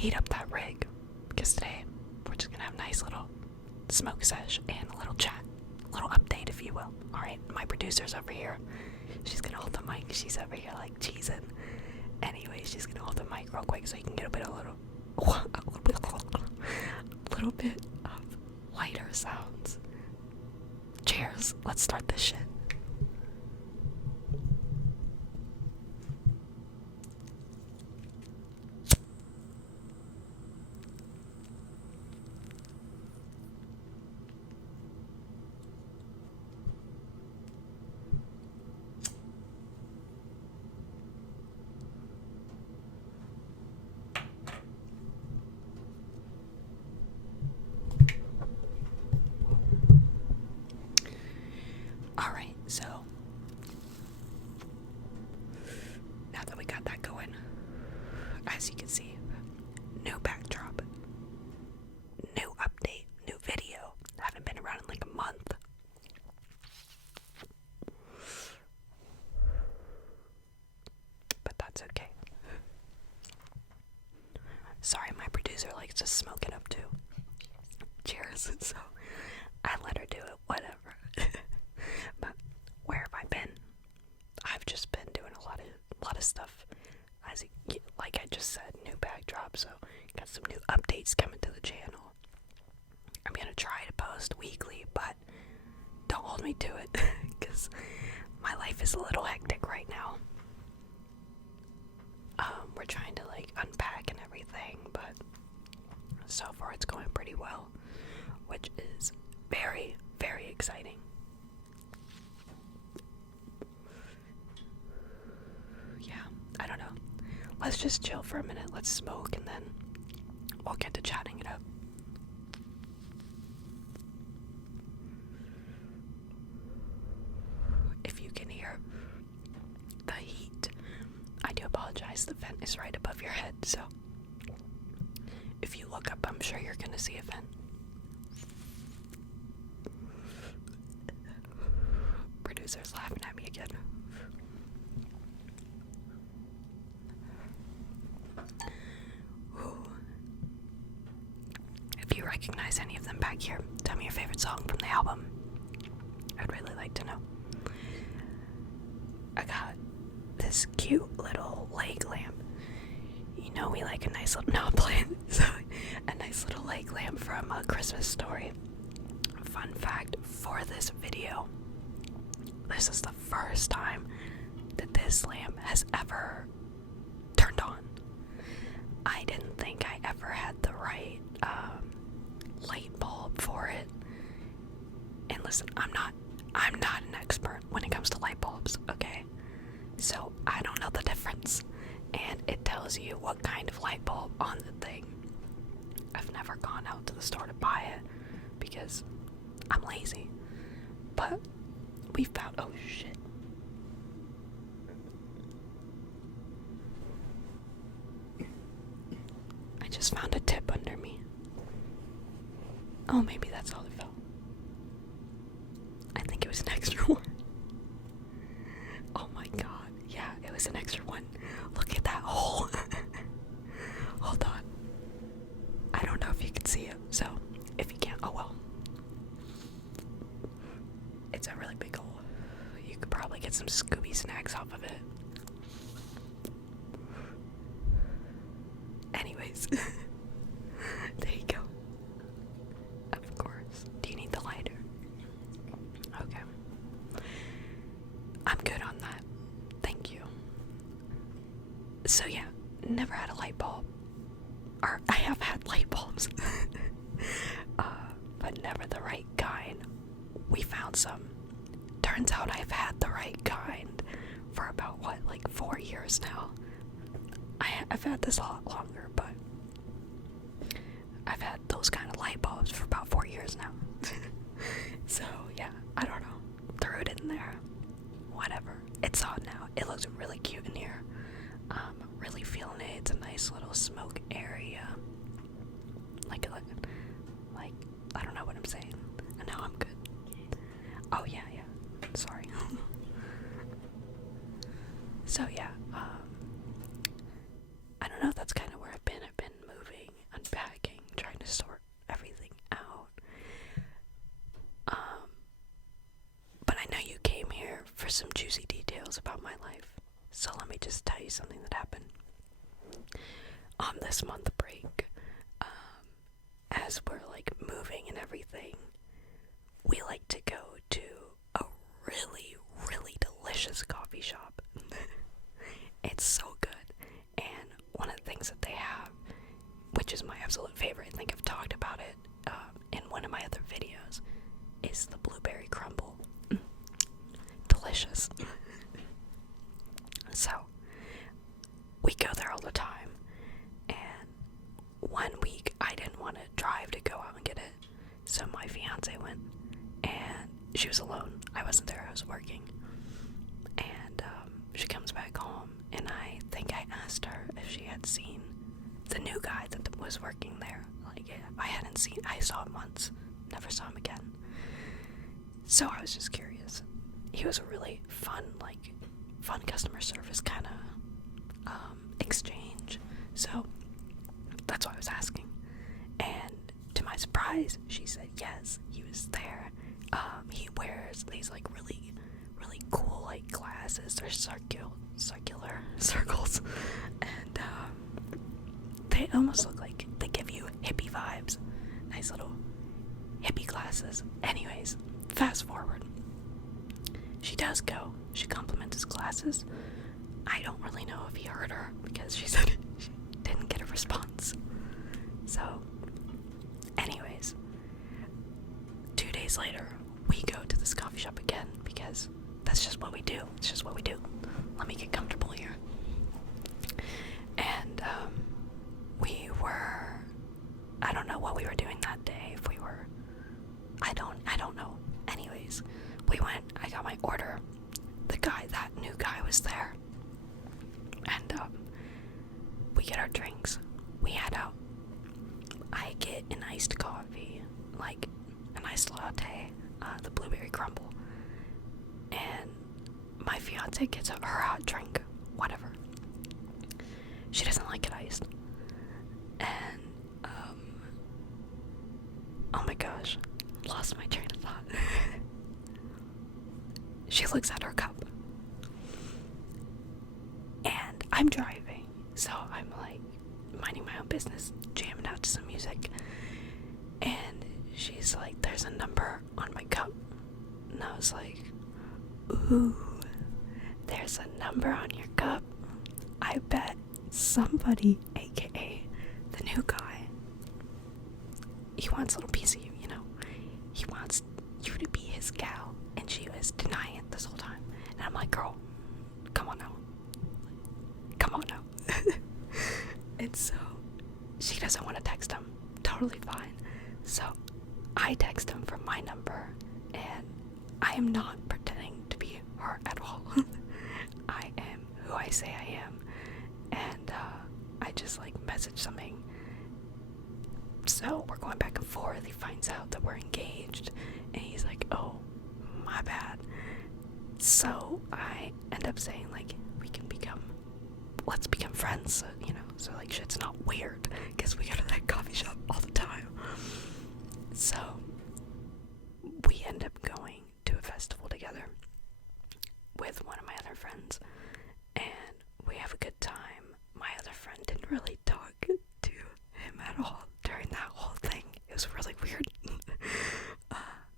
heat up that rig, because today we're just gonna have a nice little smoke sesh and a little chat, a little update, if you will. Alright, my producer's over here. She's gonna hold the mic. She's over here like cheesing. Anyway, she's gonna hold the mic real quick so you can get a little bit of lighter sounds. Cheers. Let's start this shit. Alright, so now that we got that going, as you can see, new backdrop, new update, new video. Haven't been around in like a month. But that's okay. Sorry, my producer likes to smoke it up too. Cheers. So I let her do it, whatever. But where have I been? I've just been doing a lot of stuff. As like I just said, new backdrop, so got some new updates coming to the channel. I'm gonna try to post weekly, but don't hold me to it, because my life is a little hectic right now. We're trying to like unpack and everything, but so far it's going pretty well, which is very, very exciting. Yeah, I don't know. Let's just chill for a minute. Let's smoke and then we'll get to chatting it up. If you can hear the heat, I do apologize. The vent is right above your head, so if you look up, I'm sure you're gonna see a vent. Producer's laughing at me again. Ooh. If you recognize any of them back here, tell me your favorite song from the album. I'd really like to know. I got this cute little leg lamp. You know we like a nice little, no, I'm playing, a nice little leg lamp from A Christmas Story. Fun fact for this video, this is the first time that this lamp has ever turned on. I didn't think I ever had the right light bulb for it. And listen, I'm not an expert when it comes to light bulbs, okay? So I don't know the difference. And it tells you what kind of light bulb on the thing. I've never gone out to the store to buy it because I'm lazy. But we found, oh shit. I just found a tip under me. Oh, maybe that's all it felt. I think it was an extra one. Oh my god, yeah, it was an extra one. Look at that hole. Hold on. I don't know if you can see it, so if you can't, oh well. It's a really big hole. You could probably get some Scooby snacks off of it. Anyways. There you go. Of course. Do you need the lighter? Okay. I'm good on that. Thank you. So yeah, never had a light bulb. Or I have had light bulbs. But never the right kind. We found some. Turns out I've had the right kind for about, what, like 4 years now. I've had this a lot longer, but I've had those kind of light bulbs for about 4 years now. So yeah, I don't know. Threw it in there. Whatever. It's on now. It looks really cute in here. Really feeling it. It's a nice little smoke area. Like I don't know what I'm saying. And now I'm good. Oh yeah. Sorry. So yeah, I don't know if that's kind of where I've been. I've been moving some juicy details about my life. So let me just tell you something that happened. On this month break, as we're like moving and everything, we like to go to a really, really delicious coffee shop. It's so good. And one of the things that they have, which is my absolute favorite, I think I've talked about it in one of my other videos, is the blueberry crumble. Delicious. So, we go there all the time, and one week I didn't want to drive to go out and get it, so my fiance went, and she was alone. I wasn't there, I was working, and she comes back home, and I think I asked her if she had seen the new guy that was working there. Like, I saw him once, never saw him again. So I was just curious. He was a really fun customer service kind of exchange. So that's why I was asking. And to my surprise, she said yes, he was there. He wears these like really, really cool like glasses. They're circular circles, and they almost look like they give you hippie vibes. Nice little hippie glasses. Anyways, fast forward. She does go. She compliments his glasses. I don't really know if he heard her because she said she didn't get a response. So, anyways, 2 days later, we go to this coffee shop again because that's just what we do. It's just what we do. Let me get comfortable here. And I don't know what we were doing that day. If we were, I don't know. Anyways, we went. I got my order. That new guy was there, and we get our drinks. We head out. I get an iced coffee, like an iced latte, the blueberry crumble, and my fiance gets her hot drink, whatever. She doesn't like it iced, and oh my gosh, lost my train of thought. She looks at her cup, and I'm driving, so I'm like minding my own business, jamming out to some music, and she's like, there's a number on my cup, and I was like, ooh, there's a number on your cup. I bet somebody, aka the new guy, he wants a little piece of you, you know, he wants you to be his gal. And she was denying it this whole time. And I'm like, girl, come on now. And so, she doesn't want to text him. Totally fine. So, I text him from my number. And I am not pretending to be her at all. I am who I say I am. And I just like message something. So, we're going back and forth. He finds out that we're engaged. And he's like, oh, my bad. So I end up saying like, let's become friends, so, you know, so like shit's not weird, because we go to that coffee shop all the time. So we end up going to a festival together with one of my other friends, and we have a good time. My other friend didn't really talk to him at all during that whole thing. It was really weird.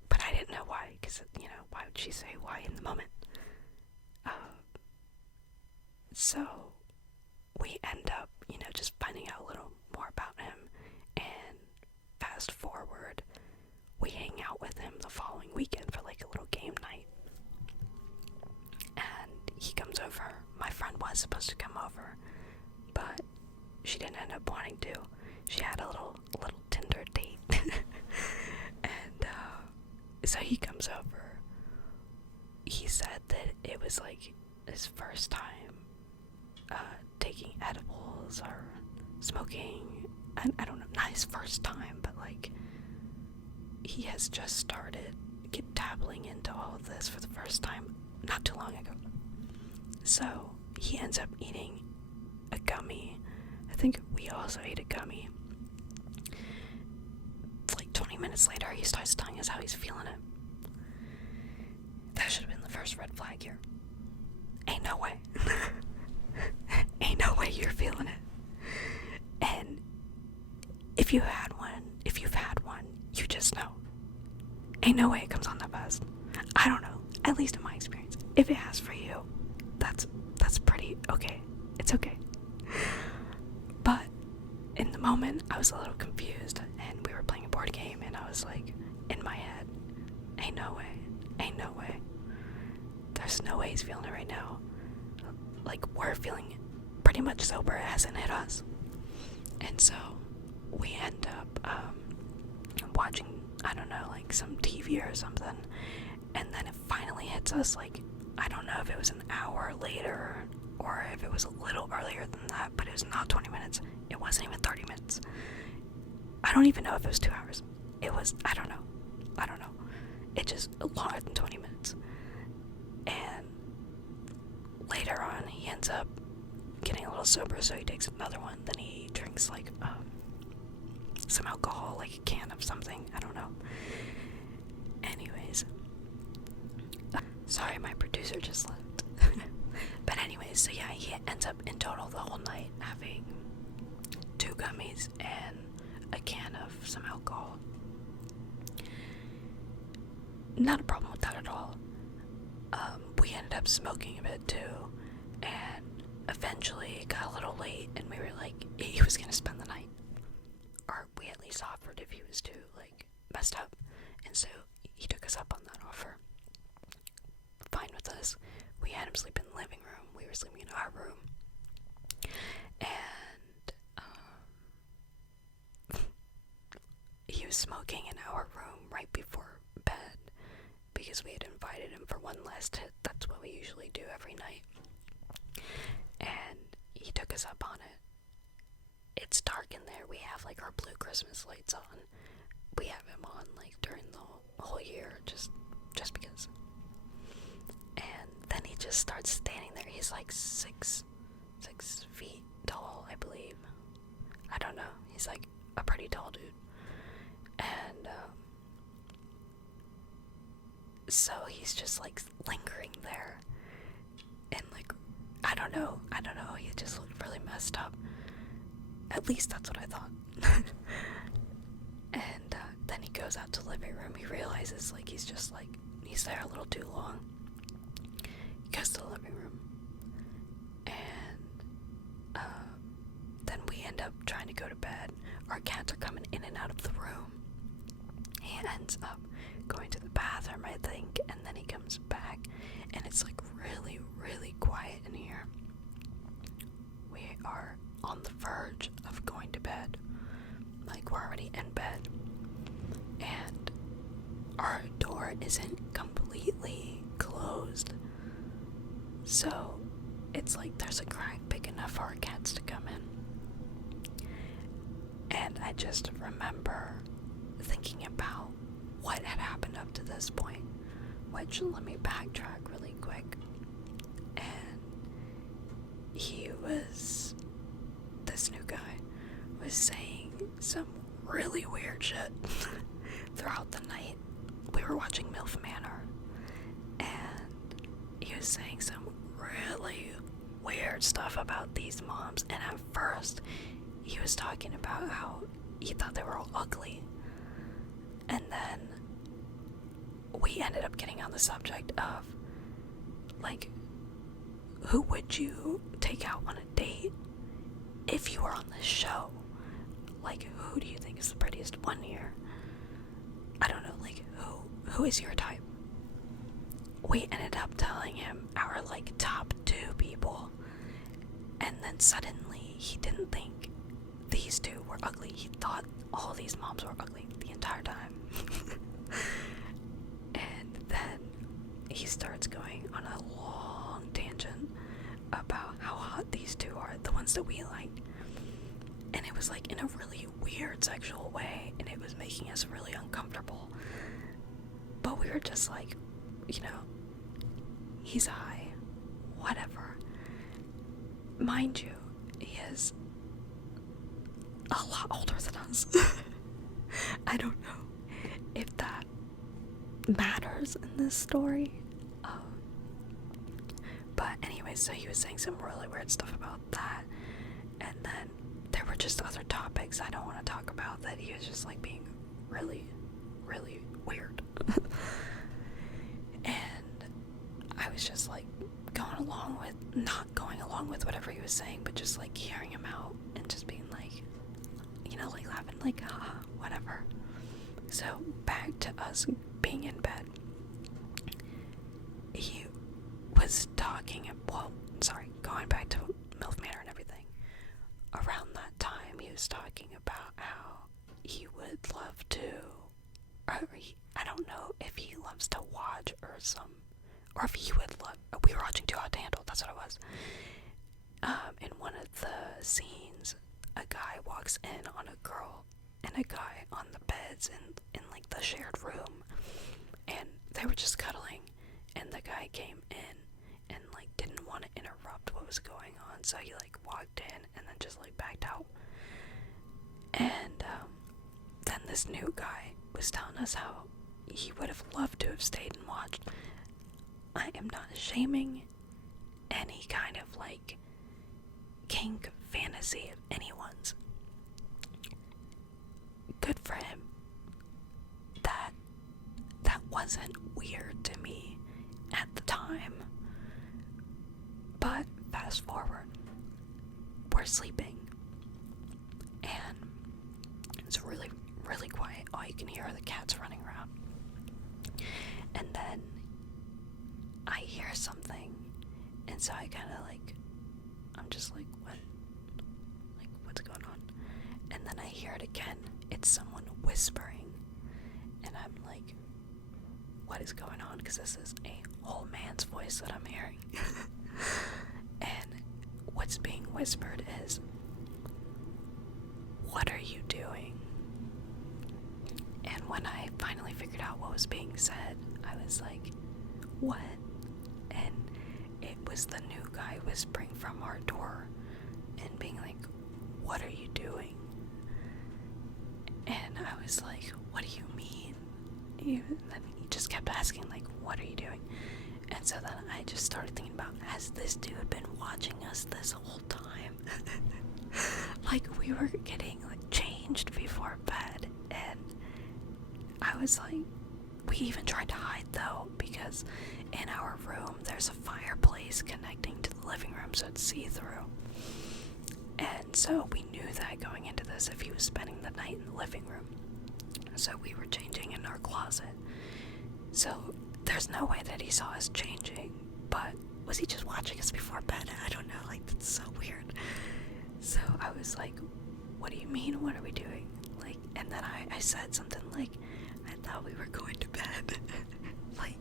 But I didn't know why, because, you know, why would she say why in the moment? So we end up, you know, just finding out a little more about him, and fast forward, we hang out with him the following weekend for like a little game night, and he comes over. My friend was supposed to come over, but she didn't end up wanting to. She had a little Tinder date. And so he comes over. He said that it was like his first time taking edibles or smoking. I don't know, not his first time, but like he has just started dabbling into all of this for the first time not too long ago. So he ends up eating a gummy. I think we also ate a gummy. Like 20 minutes later, he starts telling us how he's feeling it. That should have been the first red flag here. ain't no way. Ain't no way you're feeling it. And if you've had one, you just know. Ain't no way it comes on that fast. I don't know. At least in my experience. If it has for you, that's pretty okay. It's okay. But in the moment, I was a little confused, and we were playing a board game, and I was like, in my head, ain't no way. There's no way he's feeling it right now. Like, we're feeling pretty much sober. It hasn't hit us. And so we end up watching, I don't know, like some TV or something, and then it finally hits us. Like, I don't know if it was an hour later or if it was a little earlier than that, but it was not 20 minutes. It wasn't even 30 minutes. I don't even know if it was 2 hours. It was, I don't know. It just longer than 20 minutes. And later on, he ends up getting a little sober, so he takes another one. Then he drinks like some alcohol, like a can of something. I don't know. Anyways, sorry, my producer just left. But anyways, so yeah, he ends up in total the whole night having 2 gummies and a can of some alcohol. Not a problem with that at all. We ended up smoking a bit too, and eventually it got a little late, and we were like, he was gonna spend the night, or we at least offered if he was too like messed up, and so he took us up on that offer. Fine with us. We had him sleep in the living room. We were sleeping in our room, and he was smoking in our room right before bed because we had invited him for one last hit. That's what we usually do every night. And he took us up on it. It's dark in there. We have like our blue Christmas lights on. We have him on like during the whole year, just because. And then he just starts standing there. He's like six feet tall, I believe. I don't know. He's like a pretty tall dude. And so he's just like lingering there, and like I don't know, he just looked really messed up. At least that's what I thought. And then he goes out to the living room. He realizes like he's there a little too long. He goes to the living room, and then we end up trying to go to bed. Our cats are coming in and out of the room. He ends up going to the bathroom, I think, and then he comes back, and it's like really, really quiet in here. We are on the verge of going to bed. Like, we're already in bed, and our door isn't completely closed, so it's like there's a crack big enough for our cats to come in. And I just remember thinking about what had happened up to this point, which, let me backtrack really quick. And this new guy was saying some really weird shit throughout the night. We were watching MILF Manor, and he was saying some really weird stuff about these moms. And at first, he was talking about how he thought they were all ugly. And then we ended up getting on the subject of, like, who would you take out on a date if you were on this show? Like, who do you think is the prettiest one here? I don't know, like, who is your type? We ended up telling him our, like, top 2 people, and then suddenly he didn't think these 2 were ugly. He thought all these moms were ugly the entire time. And then he starts going on a long tangent about how hot these 2 are, the ones that we liked. And it was like in a really weird sexual way, and it was making us really uncomfortable. But we were just like, you know, he's high, whatever. Mind you, he is a lot older than us. I don't know if that matters in this story. But anyway, Anyway, so he was saying some really weird stuff about that. And then there were just other topics I don't want to talk about that he was just like being really, really weird. And I was just like not going along with whatever he was saying, but just like hearing him out and just being like, like laughing, like, haha, whatever. So back to us being in bed. He was going back to MILF Manor and everything. Around that time, he was talking about how he would love to, I don't know if he loves to watch or if he would love, we were watching Too Hot to Handle, that's what it was. In one of the scenes, a guy walks in on a girl and a guy on the beds in like the shared room, and they were just cuddling, and the guy came in and like didn't want to interrupt what was going on, so he like walked in and then just like backed out. And then this new guy was telling us how he would have loved to have stayed and watched. I am not shaming any kind of like kink fantasy of anyone's. Good for him. That wasn't weird to me at the time. But fast forward, we're sleeping, and it's really, really quiet. All you can hear are the cats running around. And then I hear something, and so I kind of like, I'm just like, what? Like, what's going on? And then I hear it again. It's someone whispering, and I'm like, what is going on? Because this is a whole man's voice that I'm hearing. And what's being whispered is, what are you doing? And when I finally figured out what was being said, I was like, what? And it was the new guy whispering from our door and being like, what are you doing? And I was like, what do you mean? He just kept asking, like, what are you doing? And so then I just started thinking about, has this dude been watching us this whole time? Like, we were getting like changed before bed, and I was like, we even tried to hide though, because in our room there's a fireplace connecting to the living room, so it's see-through. And so we knew that going into this, if he was spending the night in the living room. So we were changing in our closet. So there's no way that he saw us changing, but was he just watching us before bed? I don't know, like, that's so weird. So I was like, what do you mean, what are we doing? Like, and then I said something like, I thought we were going to bed. Like,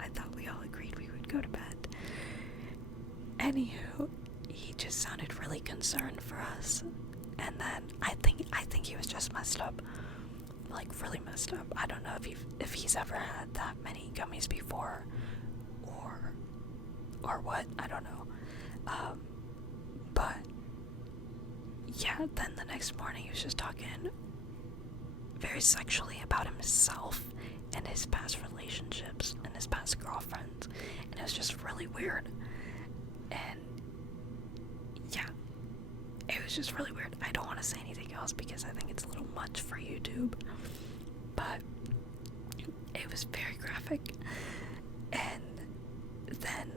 I thought we all agreed we would go to bed. Anywho, he just sounded really concerned for us. And then I think he was just messed up. Like, really messed up. I don't know if he's ever had that many gummies before, or what, I don't know. But yeah, then the next morning he was just talking very sexually about himself and his past relationships and his past girlfriends, and it was just really weird. And yeah, it was just really weird. I don't want to say anything else because I think it's a little much for YouTube, but it was very graphic. And then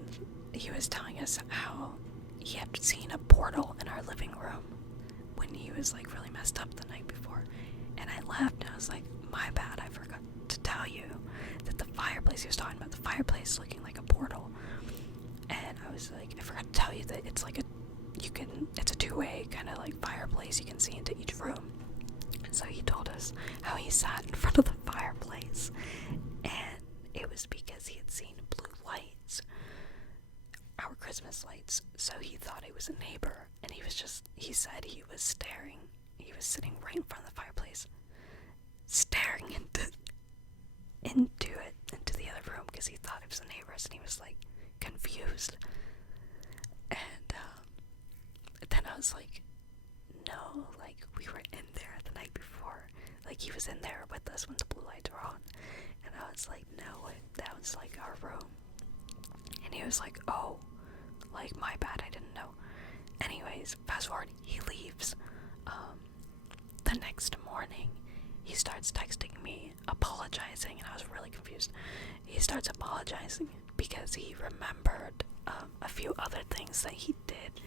he was telling us how he had seen a portal in our living room when he was like really messed up the night before. And I laughed and I was like, my bad, I forgot to tell you that the fireplace he was talking about, the fireplace looking like a portal. And I was like, I forgot to tell you that it's like it's a two-way kind of like fireplace, you can see into each room. And so he told us how he sat in front of the fireplace, and it was because he had seen blue lights, our Christmas lights, so he thought it was a neighbor, and he said he was sitting right in front of the fireplace, staring into the other room, because he thought it was the neighbors, and he was like confused. And then I was like, no, like, we were in there the night before, like, he was in there with us when the blue lights were on. And I was like, no, that was like our room. And he was like, oh, Like, my bad, I didn't know. Anyways, fast forward, he leaves. The next morning, he starts texting me, apologizing, and I was really confused. He starts apologizing because he remembered a few other things that he did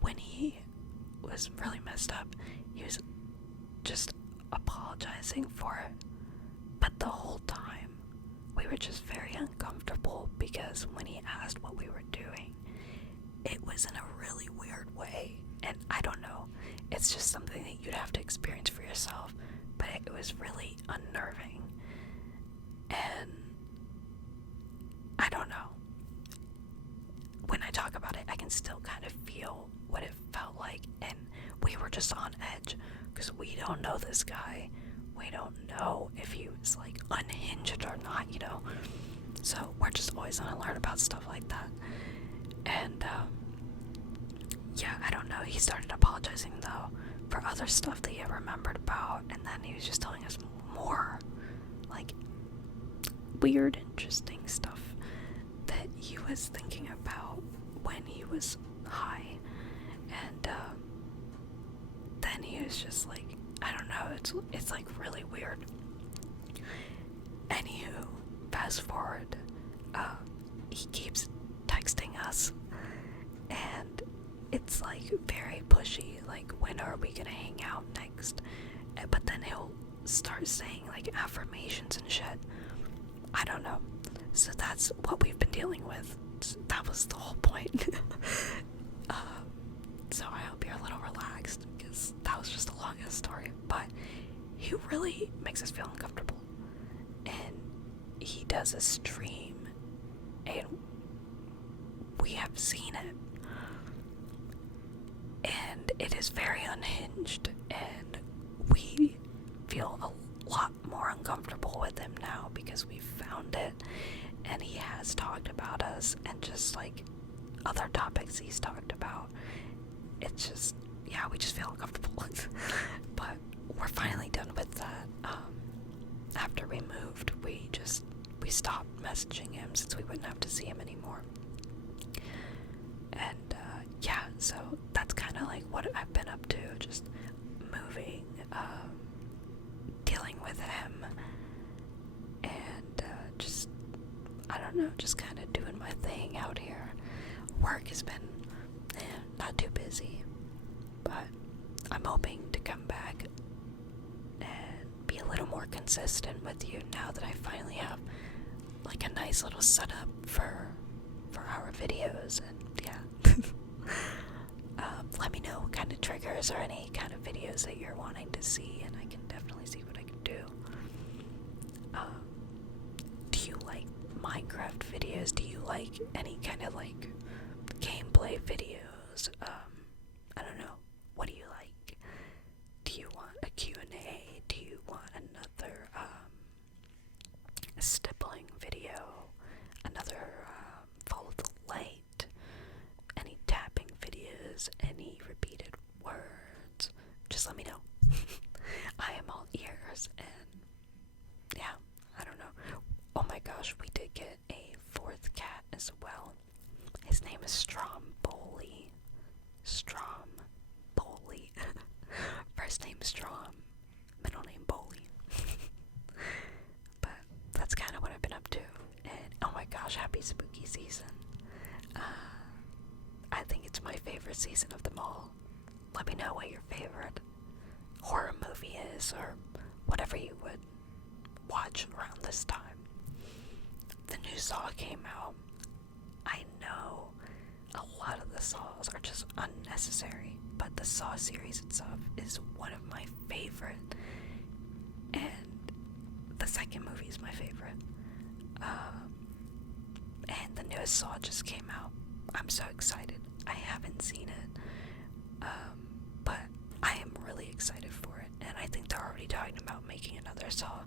when he was really messed up. He was just apologizing for it. But the whole time, we were just very uncomfortable because when he asked what we were doing, it was in a really weird way. And I don't know, it's just something that you'd have to experience for yourself, but it was really unnerving. And I don't know. When I talk about it, I can still kind of feel what it felt like, and we were just on edge because we don't know this guy. We don't know if he was like unhinged or not, you know. So we're just always on alert about stuff like that. And yeah, I don't know. He started apologizing though for other stuff that he had remembered about, and then he was just telling us more like weird, interesting stuff that he was thinking about when he was high. And then he was just like, I don't know, it's like really weird. Anywho, fast forward, he keeps texting us, and it's like very pushy, like, when are we gonna hang out next? But then he'll start saying like affirmations and shit. I don't know. So that's what we've been dealing with. That was the whole point. So I hope you're a little relaxed, because that was just a long ass story. But he really makes us feel uncomfortable. And he does a stream, and we have seen it. And it is very unhinged, and we feel a lot more uncomfortable with him now because we found it, and he has talked about us, and just like other topics he's talked about. It's just, yeah, we just feel uncomfortable. But we're finally done with that. After we moved, we stopped messaging him since we wouldn't have to see him anymore. And yeah, so that's kind of like what I've been up to, just moving, dealing with him, and just, I don't know, just kind of doing my thing out here. Work has been not too busy, but I'm hoping to come back and be a little more consistent with you now that I finally have like a nice little setup for our videos. And yeah. Let me know what kind of triggers or any kind of videos that you're wanting to see, and I can definitely see what I can do. Do you like Minecraft videos? Do you like any kind of like gameplay videos? I don't know. What do you like? Do you want a Q&A? Do you want another stippling video? Another follow the light? Any tapping videos? Any repeated words? Just let me know. I am all ears, and yeah, I don't know. Oh my gosh, we did get a fourth cat as well. His name is Stromboli. Stromboli. First name Strom, middle name Boli. But that's kind of what I've been up to. And oh my gosh, happy spooky season. I think it's my favorite season of them all. Let me know what your favorite horror movie is, or whatever you would watch around this time. The new Saw came out. I know a lot of the Saws are just unnecessary, but the Saw series itself is one of my favorite, and the second movie is my favorite. And the newest Saw just came out. I'm so excited. I haven't seen it, but I am really excited for it, and I think they're already talking about making another Saw,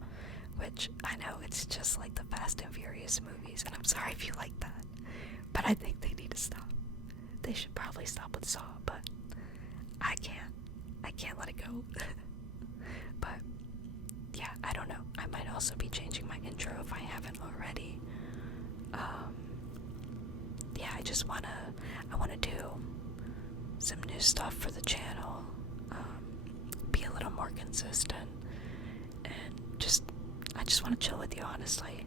which I know it's just like the Fast and Furious movies, and I'm sorry if you like that, but I think they need to stop. They should probably stop with Saw, but I can't let it go. But yeah, I don't know. I might also be changing my intro if I haven't already. Yeah, I want to do some new stuff for the channel, be a little more consistent, and I just want to chill with you, honestly.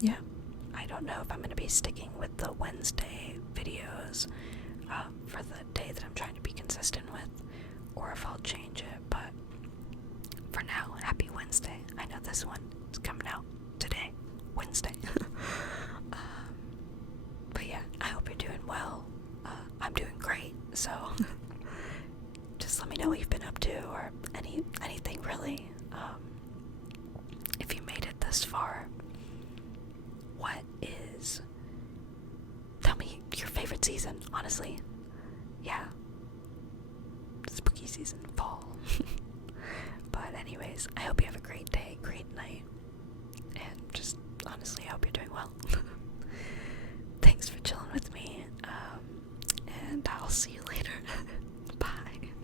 Yeah, I don't know if I'm going to be sticking with the Wednesday videos for the day that I'm trying to be consistent with, or if I'll change it, but for now, happy Wednesday. I know this one is coming out today, Wednesday. But yeah, I hope you're doing well. I'm doing great, so just let me know what you've been up to, or anything really. If you made it this far, tell me your favorite season, honestly. Yeah, spooky season, fall. But anyways, I hope you have a great day, great night, and just honestly, I hope you're doing well. Thanks for chilling with me.